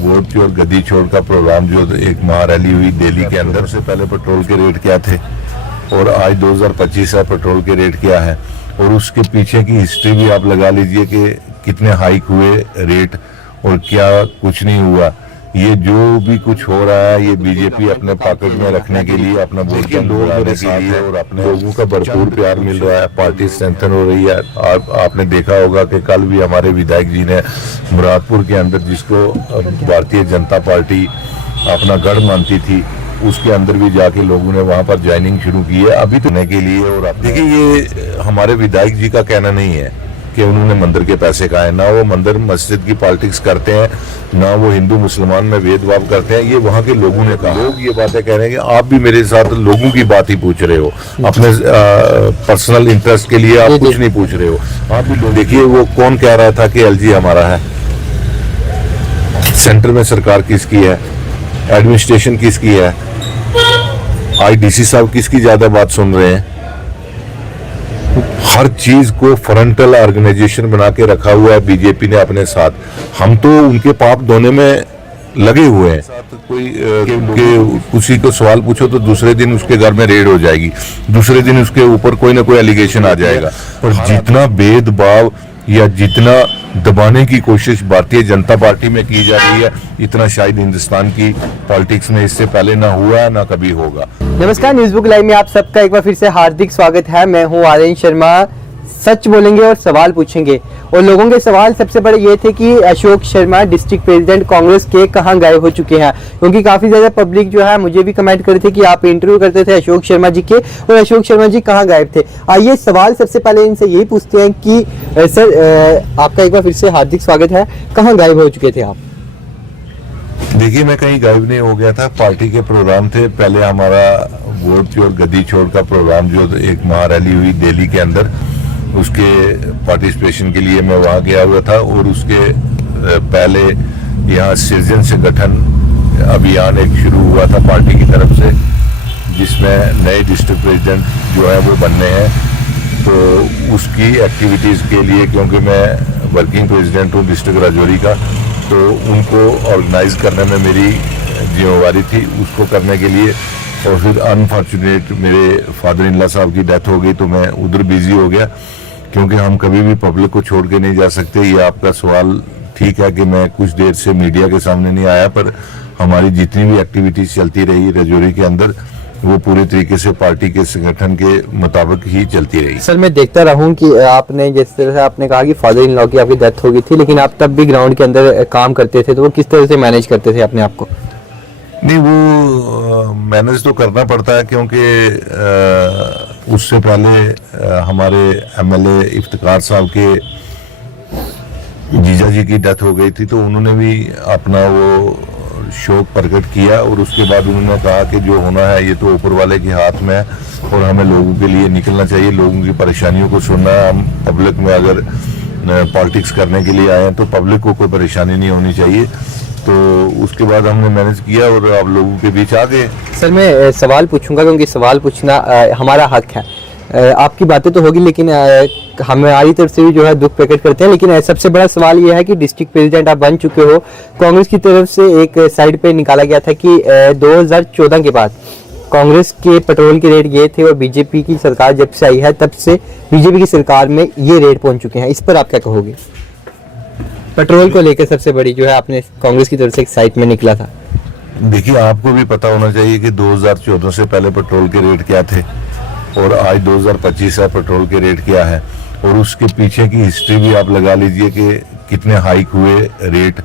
Vote चोर गद्दी छोड़ का प्रोग्राम जो एक महारैली हुई दिल्ली के अंदर, से पहले पेट्रोल के रेट क्या थे और आज 2025 है पेट्रोल के रेट क्या है, और उसके पीछे की हिस्ट्री भी आप लगा लीजिए कि कितने हाइक हुए रेट और क्या कुछ नहीं हुआ। ये जो भी कुछ हो रहा है ये बीजेपी अपने पॉकेट में रखने के लिए, अपना वोट बैंक बढ़ाने के लिए और अपने लोगों का भरपूर प्यार मिल रहा है, पार्टी स्ट्रेंथन हो रही है। आपने देखा होगा कि कल भी हमारे विधायक जी ने मुरादपुर के अंदर, जिसको भारतीय जनता पार्टी अपना गढ़ मानती थी, उसके अंदर भी जाके लोगों ने वहां पर ज्वाइनिंग शुरू की है अभी तो के लिए। और देखिए ये हमारे विधायक जी का कहना नहीं है कि उन्होंने मंदिर के पैसे खाए, ना वो मंदिर मस्जिद की पॉलिटिक्स करते हैं, ना वो हिंदू मुसलमान में भेदभाव करते हैं, ये वहाँ के लोगों ने कहा। लोग ये बातें कह रहे हैं कि आप भी मेरे साथ लोगों की बात ही पूछ रहे हो, अपने पर्सनल इंटरेस्ट के लिए आप कुछ नहीं पूछ रहे हो। आप भी लोग देखिए, वो कौन कह रहा था कि एलजी हमारा है, सेंटर में सरकार किसकी है, एडमिनिस्ट्रेशन किसकी है, आज डीसी साहब किसकी ज्यादा बात सुन रहे हैं। हर चीज को फ्रंटल ऑर्गेनाइजेशन बना के रखा हुआ है बीजेपी ने अपने साथ। हम तो उनके पाप धोने में लगे हुए हैं। कोई किसी को सवाल पूछो तो दूसरे दिन उसके घर में रेड हो जाएगी, दूसरे दिन उसके ऊपर कोई ना कोई एलिगेशन आ जाएगा। और जितना भेदभाव या जितना दबाने की कोशिश भारतीय जनता पार्टी में की जा रही है, इतना शायद हिंदुस्तान की पॉलिटिक्स में इससे पहले ना हुआ ना कभी होगा। नमस्कार, न्यूज़बुक लाइव में आप सबका एक बार फिर से हार्दिक स्वागत है। मैं हूं आर्यन शर्मा। सच बोलेंगे और सवाल पूछेंगे, और लोगों के सवाल सबसे बड़े ये थे कि अशोक शर्मा डिस्ट्रिक्ट प्रेसिडेंट कांग्रेस के कहां गायब हो चुके हैं, क्योंकि काफी ज्यादा पब्लिक जो है मुझे भी कमेंट कर रहे थे कि आप इंटरव्यू करते थे अशोक शर्मा जी के, और अशोक शर्मा जी कहां गायब थे। आइए सवाल सबसे पहले इनसे यही पूछते हैं कि सर आपका एक बार फिर से हार्दिक स्वागत है, कहाँ गायब हो चुके थे आप? देखिए, मैं कहीं गायब नहीं हो गया था, पार्टी के प्रोग्राम थे। पहले हमारा वोट चोर गद्दी छोड़ का प्रोग्राम जो एक महारैली हुई दिल्ली के अंदर, उसके पार्टिसिपेशन के लिए मैं वहाँ गया हुआ था। और उसके पहले यहाँ सृजन से गठन अभियान एक शुरू हुआ था पार्टी की तरफ से, जिसमें नए डिस्ट्रिक्ट प्रेसिडेंट जो है वो बनने हैं। तो उसकी एक्टिविटीज़ के लिए, क्योंकि मैं वर्किंग प्रेसिडेंट हूँ डिस्ट्रिक्ट राजौरी का, तो उनको ऑर्गेनाइज करने में मेरी जिम्मेवारी थी, उसको करने के लिए। और फिर अनफॉर्चुनेट मेरे फादर इन लॉ साहब की डेथ हो गई, तो मैं उधर बिजी हो गया, क्योंकि हम कभी भी पब्लिक को छोड़ के नहीं जा सकते। ये आपका सवाल ठीक है कि मैं कुछ देर से मीडिया के सामने नहीं आया, पर हमारी जितनी भी एक्टिविटीज चलती रही राजौरी के अंदर, वो पूरे तरीके से पार्टी के संगठन के मुताबिक ही चलती रही। सर, मैं देखता रहा हूँ कि आपने जिस तरह से आपने कहा कि फादर इन लॉ की आपकी डेथ हो गई थी, लेकिन आप तब भी ग्राउंड के अंदर काम करते थे, तो वो किस तरह से मैनेज करते थे अपने आप को? नहीं, वो मैनेज तो करना पड़ता है, क्योंकि उससे पहले हमारे एमएलए इफ्तिकार साहब के जीजा जी की डेथ हो गई थी, तो उन्होंने भी अपना वो शोक प्रकट किया। और उसके बाद उन्होंने कहा कि जो होना है ये तो ऊपर वाले के हाथ में है, और हमें लोगों के लिए निकलना चाहिए, लोगों की परेशानियों को सुनना है। हम पब्लिक में अगर पॉलिटिक्स करने के लिए आए हैं तो पब्लिक को कोई परेशानी नहीं होनी चाहिए। तो उसके बाद हमने मैनेज किया और अब लोगों के बीच आ गए। सर, मैं सवाल पूछूंगा, क्योंकि सवाल पूछना हमारा हक है। आपकी बातें तो होगी, लेकिन हमारी तरफ से भी जो है दुख प्रकट करते हैं। लेकिन सबसे बड़ा सवाल यह है कि डिस्ट्रिक्ट प्रेसिडेंट आप बन चुके हो, कांग्रेस की तरफ से एक साइड पे निकाला गया था कि 2014 के बाद कांग्रेस के पेट्रोल के रेट ये थे, और बीजेपी की सरकार जब से आई है तब से बीजेपी की सरकार में ये रेट पहुंच चुके हैं। इस पर आप क्या कहोगे? पेट्रोल को लेकर सबसे बड़ी जो है आपने कांग्रेस की तरफ से एक साइट में निकला था। देखिए, आपको भी पता होना चाहिए कि 2014 से पहले पेट्रोल के रेट क्या थे और आज 2025 है पेट्रोल के रेट क्या है, और उसके पीछे की हिस्ट्री भी आप लगा लीजिए कि कितने हाइक हुए रेट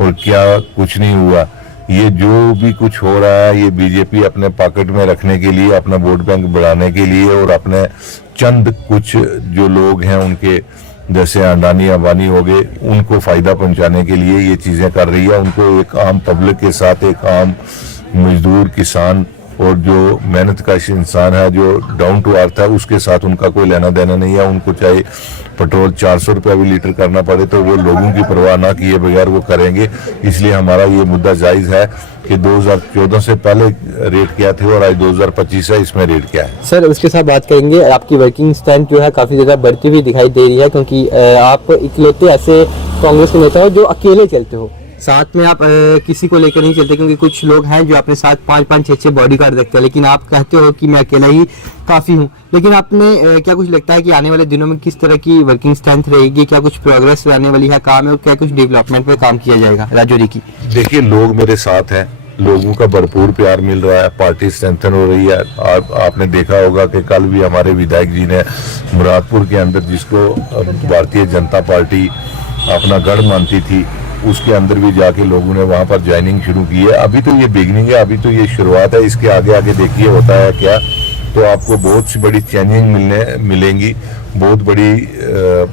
और क्या कुछ नहीं हुआ। ये जो भी कुछ हो रहा है ये बीजेपी अपने पॉकेट में रखने के लिए, अपना वोट बैंक बढ़ाने के लिए, और अपने चंद कुछ जो लोग हैं उनके, जैसे अडानी अंबानी हो गए, उनको फायदा पहुंचाने के लिए ये चीजें कर रही है। उनको एक आम पब्लिक के साथ, एक आम मजदूर, किसान और जो मेहनत का इंसान है, जो डाउन टू अर्थ है, उसके साथ उनका कोई लेना देना नहीं है। उनको चाहे पेट्रोल 400 रुपया भी लीटर करना पड़े तो वो लोगों की परवाह ना किए बगैर वो करेंगे। इसलिए हमारा ये मुद्दा जायज है कि 2014 से पहले रेट क्या थे और आज 2025 है, इसमें रेट क्या है। सर, उसके साथ बात करेंगे। आपकी वर्किंग स्ट्रेंथ जो है काफ़ी ज़्यादा बढ़ती हुई दिखाई दे रही है, क्योंकि आप इकलौते ऐसे कांग्रेस के नेता हो जो अकेले चलते हो। साथ में आप किसी को लेकर नहीं चलते, क्योंकि कुछ लोग हैं जो अपने साथ 5-5, 6-6 बॉडीगार्ड रखते हैं, लेकिन आप कहते हो कि मैं अकेला ही काफ़ी हूँ। लेकिन आपने क्या कुछ लगता है कि आने वाले दिनों में किस तरह की वर्किंग स्ट्रेंथ रहेगी, क्या कुछ प्रोग्रेस लाने वाली है काम है, और क्या कुछ डेवलपमेंट पे काम किया जाएगा राजौरी की? देखिए, लोग मेरे साथ हैं, लोगों का भरपूर प्यार मिल रहा है, पार्टी स्ट्रेंथन हो रही है। आपने देखा होगा कि कल भी हमारे विधायक जी ने मुरादपुर के अंदर, जिसको भारतीय जनता पार्टी अपना गढ़ मानती थी, उसके अंदर भी जाके लोगों ने वहां पर ज्वाइनिंग शुरू की है। अभी तो ये बिगनिंग है, अभी तो ये शुरुआत है, इसके आगे आगे देखिए होता है क्या। तो आपको बहुत सी बड़ी चेंजिंग मिलेंगी, बहुत बड़ी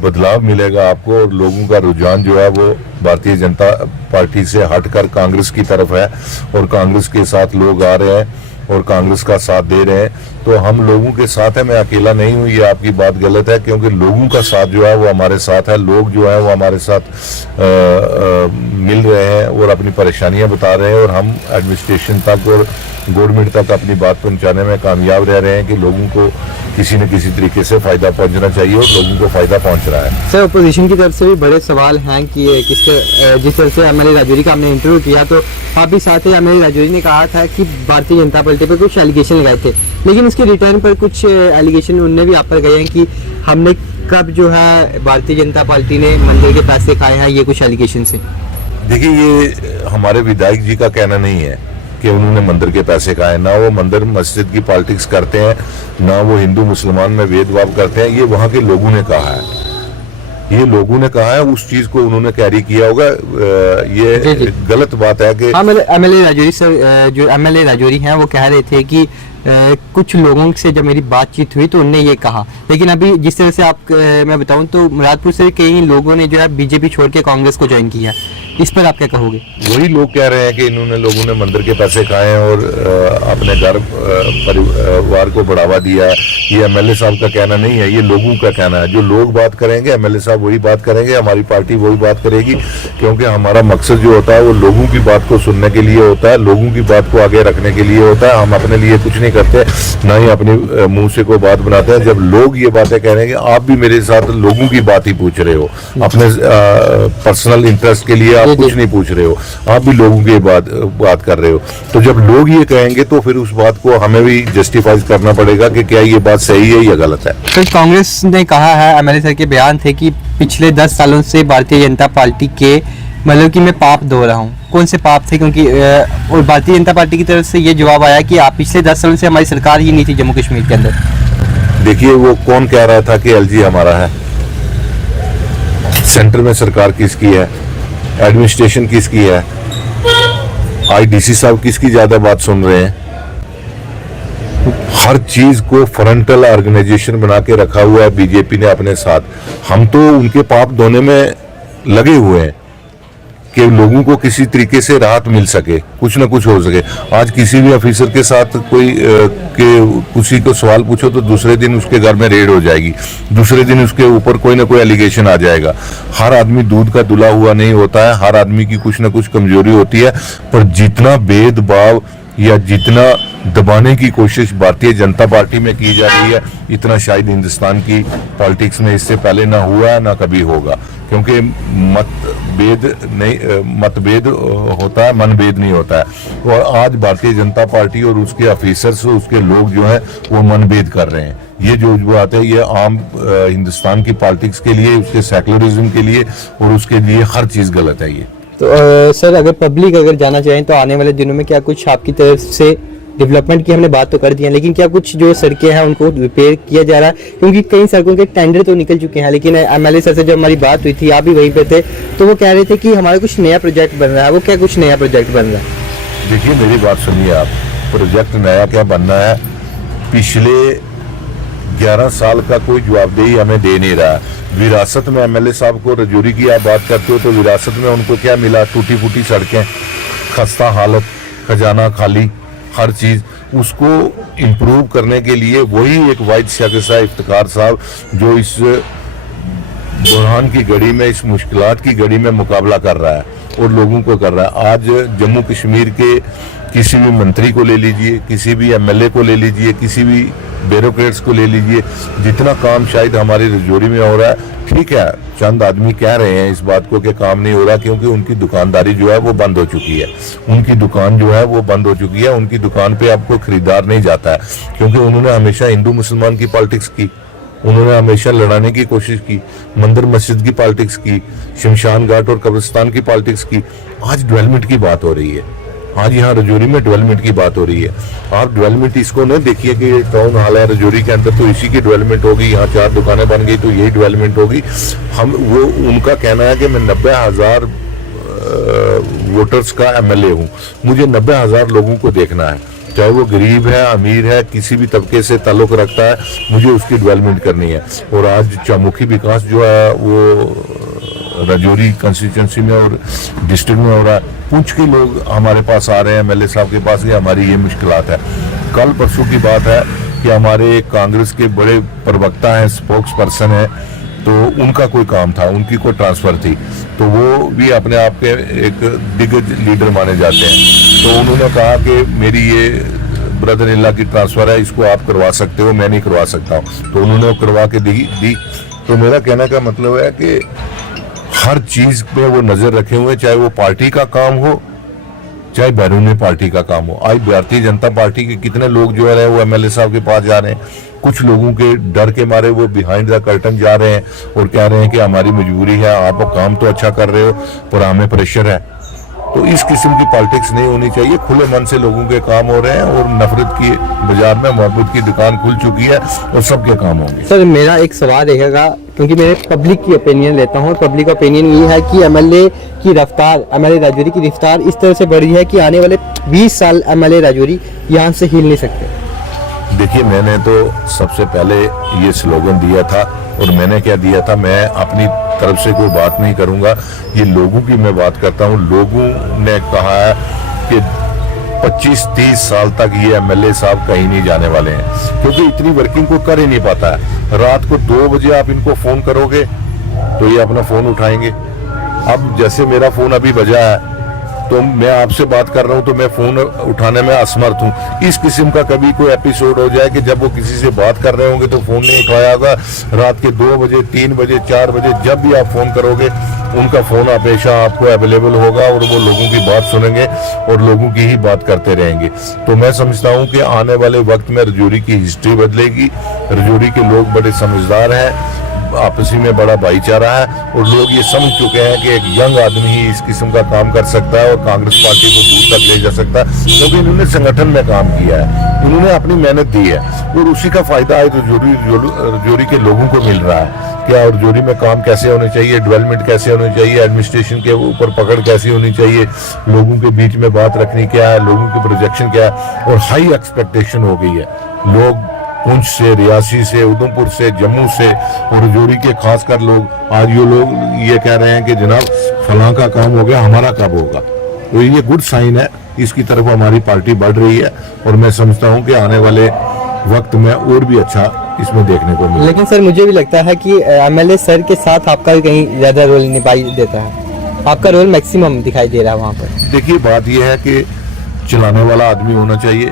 बदलाव मिलेगा आपको, और लोगों का रुझान जो है वो भारतीय जनता पार्टी से हटकर कांग्रेस की तरफ है, और कांग्रेस के साथ लोग आ रहे हैं और कांग्रेस का साथ दे रहे हैं। तो हम लोगों के साथ है, मैं अकेला नहीं हूँ, ये आपकी बात गलत है, क्योंकि लोगों का साथ जो है वो हमारे साथ है। लोग जो है वो हमारे साथ मिल रहे हैं और अपनी परेशानियां बता रहे हैं, और हम एडमिनिस्ट्रेशन तक और गवर्नमेंट तक अपनी बात पहुंचाने में कामयाब रह रहे हैं कि लोगों को किसी न किसी तरीके से फायदा पहुंचना चाहिए, और लोगों को फायदा पहुंच रहा है। सर, अपोजिशन की तरफ से भी बड़े सवाल हैं कि जिस तरह से एमएलए राजौरी का हमने इंटरव्यू किया, तो आप भी साथ ही एमएलए राजौरी ने कहा था कि भारतीय जनता पार्टी पर कुछ एलिगेशन लगाए थे, लेकिन उसके रिटर्न पर कुछ एलिगेशन उनने भी आप पर गए हैं कि हमने कब जो है भारतीय जनता पार्टी ने मंदिर के पैसे खाए हैं, ये कुछ एलिगेशन से। देखिए, ये हमारे विधायक जी का कहना नहीं है कि उन्होंने मंदिर के पैसे खाए, ना वो मंदिर मस्जिद की पॉलिटिक्स करते हैं, ना वो हिंदू मुसलमान में भेदभाव करते हैं। ये वहाँ के लोगों ने कहा है, ये लोगों ने कहा है, उस चीज को उन्होंने कैरी किया होगा। ये गलत बात है कि एमएलए राजौरी सर, जो एमएलए राजौरी हैं वो कह रहे थे कि कुछ लोगों से जब मेरी बातचीत हुई तो उनने ये कहा, लेकिन अभी जिस तरह से मैं बताऊं तो मुरादपुर से कई लोगों ने जो है बीजेपी छोड़ के कांग्रेस को ज्वाइन किया, इस पर आप क्या कहोगे? वही लोग कह रहे हैं कि लोगों ने मंदिर के पैसे खाए हैं और अपने घर परिवार को बढ़ावा दिया है। ये एमएलए साहब का कहना नहीं है, ये लोगों का कहना है। जो लोग बात करेंगे, एमएलए साहब वही बात करेंगे, हमारी पार्टी वही बात करेगी, क्योंकि हमारा मकसद जो होता है वो लोगों की बात को सुनने के लिए होता है, लोगों की बात को आगे रखने के लिए होता है। हम अपने लिए कुछ नहीं करते, ना ही अपने मुंह से कोई बात बनाते हैं। जब लोग ये बातें कहेंगे, आप भी मेरे साथ लोगों की बात ही पूछ रहे हो, अपने पर्सनल इंटरेस्ट के लिए आप कुछ नहीं पूछ रहे हो, आप भी लोगों की बात कर रहे हो। तो जब लोग ये कहेंगे तो फिर उस बात को हमें भी जस्टिफाई करना पड़ेगा कि क्या ये बात सही है या गलत है। तो कांग्रेस ने कहा है, एमएलए सर के बयान थे कि पिछले 10 सालों से भारतीय जनता पार्टी के मतलब कि मैं पाप धो रहा हूँ। कौन से पाप थे? क्योंकि और भारतीय जनता पार्टी की तरफ से ये जवाब आया कि आप पिछले 10 सालों से हमारी सरकार ही नहीं थी जम्मू कश्मीर के अंदर। देखिए, वो कौन कह रहा था कि एलजी हमारा है? सेंटर में सरकार किसकी है? एडमिनिस्ट्रेशन किसकी है? आईडीसी साहब किसकी ज्यादा बात सुन रहे हैं? हर चीज को फ्रंटल ऑर्गेनाइजेशन बना के रखा हुआ है बीजेपी ने अपने साथ। हम तो उनके पाप धोने में लगे हुए हैं कि लोगों को किसी तरीके से राहत मिल सके, कुछ ना कुछ हो सके। आज किसी भी ऑफिसर के साथ कोई किसी को सवाल पूछो तो दूसरे दिन उसके घर में रेड हो जाएगी, दूसरे दिन उसके ऊपर कोई ना कोई एलिगेशन आ जाएगा। हर आदमी दूध का धुला हुआ नहीं होता है, हर आदमी की कुछ ना कुछ कमजोरी होती है। पर जितना भेदभाव या जितना दबाने की कोशिश भारतीय जनता पार्टी में की जा रही है, इतना शायद हिंदुस्तान की पॉलिटिक्स में इससे पहले ना हुआ है, ना कभी होगा। क्योंकि मतभेद होता है, मनभेद नहीं होता है। और आज भारतीय जनता पार्टी और उसके ऑफिसर्स, उसके लोग जो हैं वो मनभेद कर रहे हैं। ये जो बात है, ये आम हिंदुस्तान की पॉलिटिक्स के लिए, उसके सेकुलरिज्म के लिए और उसके लिए हर चीज गलत है ये। तो सर, अगर पब्लिक अगर जाना चाहें तो आने वाले दिनों में क्या कुछ आपकी तरफ से डेवलपमेंट की हमने बात तो कर दी है, लेकिन क्या कुछ जो सड़कें हैं उनको रिपेयर किया जा रहा है? क्योंकि कई सड़कों के टेंडर तो निकल चुके हैं, लेकिन एमएलए सर से जब हमारी बात हुई थी, आप भी वहीं पे थे, तो वो कह रहे थे कि हमारा कुछ नया प्रोजेक्ट बन रहा है। वो क्या कुछ नया प्रोजेक्ट बन रहा है? देखिए, मेरी बात सुनिए आप। प्रोजेक्ट नया क्या बनना है? पिछले 11 साल का कोई जवाबदेही हमें दे नहीं रहा। विरासत में एमएलए साहब को राजौरी की आप बात करते हो तो विरासत में उनको क्या मिला? टूटी फूटी सड़कें, खस्ता हालत, खजाना खाली, हर चीज। उसको इम्प्रूव करने के लिए वही एक वाहिद शख्स इफ्तिखार साहब जो इस बुरहान की घड़ी में, इस मुश्किलात की घड़ी में मुकाबला कर रहा है और लोगों को कर रहा है। आज जम्मू कश्मीर किसी भी मंत्री को ले लीजिए, किसी भी एमएलए को ले लीजिए, किसी भी ब्यूरोक्रेट्स को ले लीजिए, जितना काम शायद हमारी रजौरी में हो रहा है, ठीक है चंद आदमी कह रहे हैं इस बात को कि काम नहीं हो रहा क्योंकि उनकी दुकानदारी जो है वो बंद हो चुकी है, उनकी दुकान जो है वो बंद हो चुकी है, उनकी दुकान पे अब कोई खरीदार नहीं जाता है क्योंकि उन्होंने हमेशा हिंदू मुसलमान की पॉलिटिक्स की, उन्होंने हमेशा लड़ाने की कोशिश की, मंदिर मस्जिद की पॉलिटिक्स की, शमशान घाट और कब्रिस्तान की पॉलिटिक्स की। आज डेवलपमेंट की बात हो रही है, आज यहाँ रजौरी में डेवलपमेंट की बात हो रही है। आप डेवलपमेंट इसको न देखिए कि ये टाउन हॉल है रजौरी के अंदर तो इसी की डेवलपमेंट होगी, यहाँ 4 दुकानें बन गई तो यही डेवलपमेंट होगी। हम वो उनका कहना है कि मैं 90,000 वोटर्स का एमएलए हूँ, मुझे 90,000 लोगों को देखना है, चाहे वो गरीब है अमीर है किसी भी तबके से ताल्लुक रखता है, मुझे उसकी डेवलपमेंट करनी है। और आज चौमुखी विकास जो है वो रजौरी कंस्टिट्यूंसी में और डिस्ट्रिक्ट में हो रहा है। पूछ के लोग हमारे पास आ रहे हैं एमएलए साहब के पास कि हमारी ये मुश्किलात है। कल परसों की बात है कि हमारे कांग्रेस के बड़े प्रवक्ता हैं, स्पोक्स पर्सन है, तो उनका कोई काम था, उनकी कोई ट्रांसफर थी, तो वो भी अपने आप के एक दिग्गज लीडर माने जाते हैं। तो उन्होंने कहा कि मेरी ये ब्रदर इन लॉ की ट्रांसफर है, इसको आप करवा सकते हो, मैं नहीं करवा सकता हूँ। तो उन्होंने वो करवा के दी। तो मेरा कहने का मतलब है कि हर चीज पे वो नजर रखे हुए, चाहे वो पार्टी का काम हो चाहे बैरूनी पार्टी का काम हो। आज भारतीय जनता पार्टी के कितने लोग जो है वो एमएलए साहब के पास जा रहे हैं, कुछ लोगों के डर के मारे वो बिहाइंड द कर्टन जा रहे हैं और कह रहे हैं कि हमारी मजबूरी है, आप काम तो अच्छा कर रहे हो पर हमें प्रेशर है। तो इस किस्म की पॉलिटिक्स नहीं होनी चाहिए। खुले मन से लोगों के काम हो रहे हैं और नफरत की बाजार में मोहब्बत की दुकान खुल चुकी है और सबके काम होंगे। सर मेरा एक सवाल रहेगा, क्योंकि मैं पब्लिक की ओपिनियन लेता हूँ, पब्लिक ओपिनियन ये है कि एमएलए की रफ्तार, एमएलए राजौरी की रफ्तार इस तरह से बढ़ी है कि आने वाले 20 साल एमएलए राजौरी यहाँ से हिल नहीं सकते। देखिए मैंने तो सबसे पहले ये स्लोगन दिया था और मैंने क्या दिया था, मैं अपनी तरफ से कोई बात नहीं करूंगा, ये लोगों की मैं बात करता हूँ। लोगों ने कहा है कि 25-30 साल तक ये एमएलए साहब कहीं नहीं जाने वाले हैं क्योंकि इतनी वर्किंग को कर ही नहीं पाता है। रात को 2 बजे आप इनको फोन करोगे तो ये अपना फोन उठाएंगे। अब जैसे मेरा फोन अभी बजा है तो मैं आपसे बात कर रहा हूं तो मैं फोन उठाने में असमर्थ हूं। इस किस्म का कभी कोई एपिसोड हो जाए कि जब वो किसी से बात कर रहे होंगे तो फोन नहीं उठाया होगा, रात के 2 बजे 3 बजे 4 बजे जब भी आप फोन करोगे उनका फोन हमेशा आपको अवेलेबल होगा और वो लोगों की बात सुनेंगे और लोगों की ही बात करते रहेंगे। तो मैं समझता हूं कि आने वाले वक्त में रजौरी की हिस्ट्री बदलेगी। रजौरी के लोग बड़े समझदार हैं, आपसी में बड़ा भाईचारा है और लोग ये समझ चुके हैं कि एक यंग आदमी ही इस किस्म का काम कर सकता है और कांग्रेस पार्टी को दूर तक ले जा सकता है क्योंकि इन्होंने संगठन में काम किया है, इन्होंने अपनी मेहनत दी है और उसी का फायदा आज रजौरी के लोगों को मिल रहा है। क्या रजौरी में काम कैसे होने चाहिए, डेवलपमेंट कैसे होनी चाहिए, एडमिनिस्ट्रेशन के ऊपर पकड़ कैसी होनी चाहिए, लोगों के बीच में बात रखनी क्या है, लोगों की प्रोजेक्शन क्या है और हाई एक्सपेक्टेशन हो गई है। लोग पुंछ से, रियासी से, उधमपुर से, जम्मू से और रजौरी के खासकर लोग आज लोग ये कह रहे हैं कि जनाब फलां का काम हो गया, हमारा कब होगा। तो ये गुड साइन है, इसकी तरफ हमारी पार्टी बढ़ रही है और मैं समझता हूं कि आने वाले वक्त में और भी अच्छा इसमें देखने को मिलेगा। लेकिन सर मुझे भी लगता है कि एमएलए सर के साथ आपका भी कहीं ज्यादा रोल निभाई देता है, आपका रोल मैक्सिमम दिखाई दे रहा है वहाँ पर। देखिए बात यह है कि चलाने वाला आदमी होना चाहिए।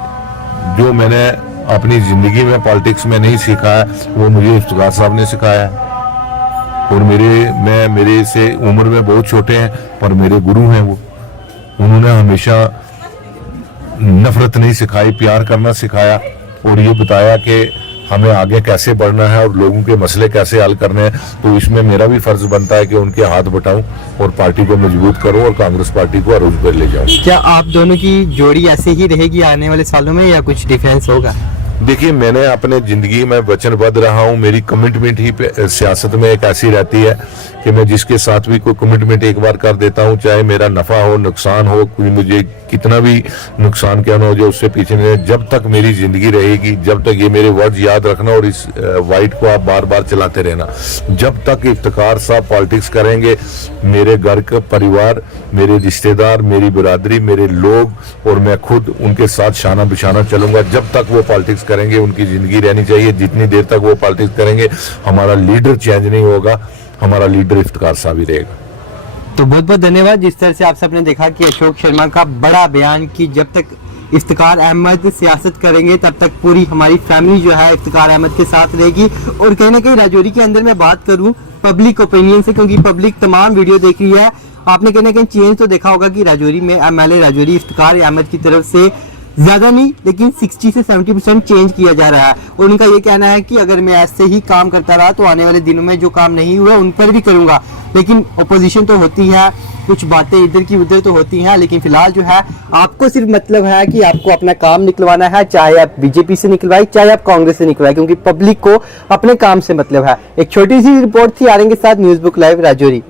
जो मैंने अपनी जिंदगी में पॉलिटिक्स में नहीं सीखा है वो मुझे इफ्तिखार साहब ने सिखाया है और मेरे से उम्र में बहुत छोटे हैं पर मेरे गुरु हैं वो। उन्होंने हमेशा नफरत नहीं सिखाई, प्यार करना सिखाया और ये बताया कि हमें आगे कैसे बढ़ना है और लोगों के मसले कैसे हल करने हैं। तो इसमें मेरा भी फर्ज बनता है कि उनके हाथ बटाऊं और पार्टी को मजबूत करूं और कांग्रेस पार्टी को अरूज पर ले जाऊं। क्या आप दोनों की जोड़ी ऐसे ही रहेगी आने वाले सालों में या कुछ डिफरेंस होगा? देखिए मैंने अपने जिंदगी में वचनबद्ध रहा हूं, मेरी कमिटमेंट ही सियासत में एक ऐसी रहती है कि मैं जिसके साथ भी कोई कमिटमेंट एक बार कर देता हूं, चाहे मेरा नफा हो नुकसान हो, कोई मुझे कितना भी नुकसान क्या ना हो जाए उससे पीछे नहीं, जब तक मेरी जिंदगी रहेगी, जब तक ये मेरे वर्ड्स याद रखना और इस वाइट को आप बार बार चलाते रहना। जब तक इफ्तिखार साहब पॉलिटिक्स करेंगे मेरे घर का परिवार, मेरे रिश्तेदार, मेरी बिरादरी, मेरे लोग और मैं खुद उनके साथ शाना बिछाना चलूंगा। जब तक वो पॉलिटिक्स करेंगे उनकी जिंदगी रहनी चाहिए, जितनी देर तक वो पॉलिटिक्स करेंगे हमारा लीडर चेंज नहीं होगा, हमारा लीडर इफ्तिखार साहब ही रहेगा। तो बहुत बहुत धन्यवाद। जिस तरह से आप सबने देखा कि अशोक शर्मा का बड़ा बयान कि जब तक इफ्तिकार अहमद सियासत करेंगे तब तक पूरी हमारी फैमिली जो है इफ्तिकार अहमद के साथ रहेगी। और कहीं ना कहीं राजौरी के अंदर मैं बात करूं पब्लिक ओपिनियन से, क्योंकि पब्लिक तमाम वीडियो देख रही है, आपने कहीं ना कहीं चेंज तो देखा होगा कि राजौरी में एमएलए राजौरी इफ्तिकार अहमद की तरफ से ज्यादा नहीं लेकिन 60 से 70% चेंज किया जा रहा है। और उनका ये कहना है कि अगर मैं ऐसे ही काम करता रहा तो आने वाले दिनों में जो काम नहीं हुआ उन पर भी करूंगा। लेकिन ओपोजिशन तो होती है, कुछ बातें इधर की उधर तो होती हैं, लेकिन फिलहाल जो है आपको सिर्फ मतलब है कि आपको अपना काम निकलवाना है, चाहे आप बीजेपी से निकलवाए चाहे आप कांग्रेस से निकलवाए, क्योंकि पब्लिक को अपने काम से मतलब है। एक छोटी सी रिपोर्ट थी आरएन के साथ, न्यूज़ बुक लाइव राजौरी।